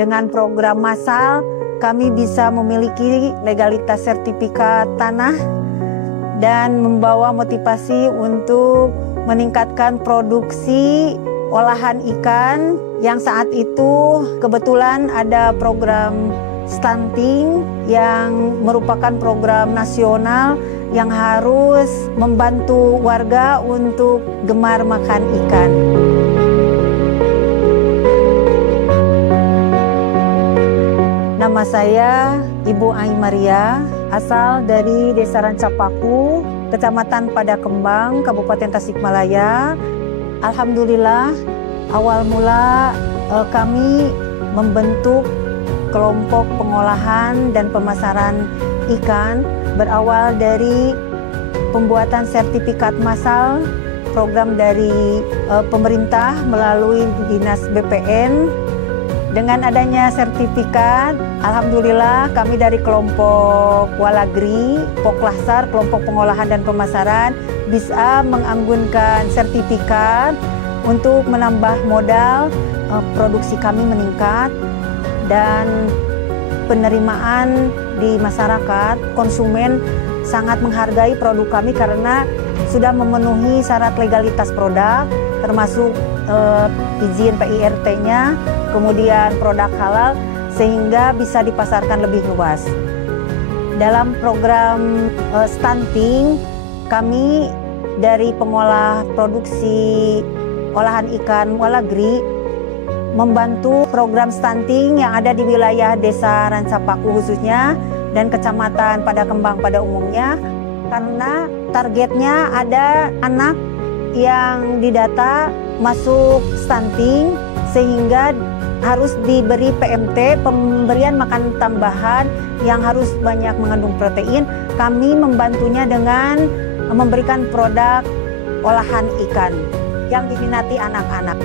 Dengan program massal, kami bisa memiliki legalitas sertifikat tanah dan membawa motivasi untuk meningkatkan produksi olahan ikan yang saat itu kebetulan ada program stunting yang merupakan program nasional yang harus membantu warga untuk gemar makan ikan. Nama saya Ibu Ai Maria, asal dari Desa Rancapaku, Kecamatan Padakembang, Kabupaten Tasikmalaya. Alhamdulillah, awal mula kami membentuk kelompok pengolahan dan pemasaran ikan berawal dari pembuatan sertifikat massal, program dari pemerintah melalui Dinas BPN. Dengan adanya sertifikat, alhamdulillah kami dari kelompok Walagri, Poklasar, kelompok pengolahan dan pemasaran bisa menganggunkan sertifikat untuk menambah modal, produksi kami meningkat dan penerimaan di masyarakat, konsumen sangat menghargai produk kami karena sudah memenuhi syarat legalitas produk, termasuk izin PIRT-nya, kemudian produk halal, sehingga bisa dipasarkan lebih luas. Dalam program stunting, kami dari pengolah produksi olahan ikan Walagri membantu program stunting yang ada di wilayah Desa Rancapaku khususnya dan Kecamatan Padakembang pada umumnya, karena targetnya ada anak yang didata masuk stunting sehingga harus diberi PMT, pemberian makan tambahan yang harus banyak mengandung protein. Kami membantunya dengan memberikan produk olahan ikan yang diminati anak-anak.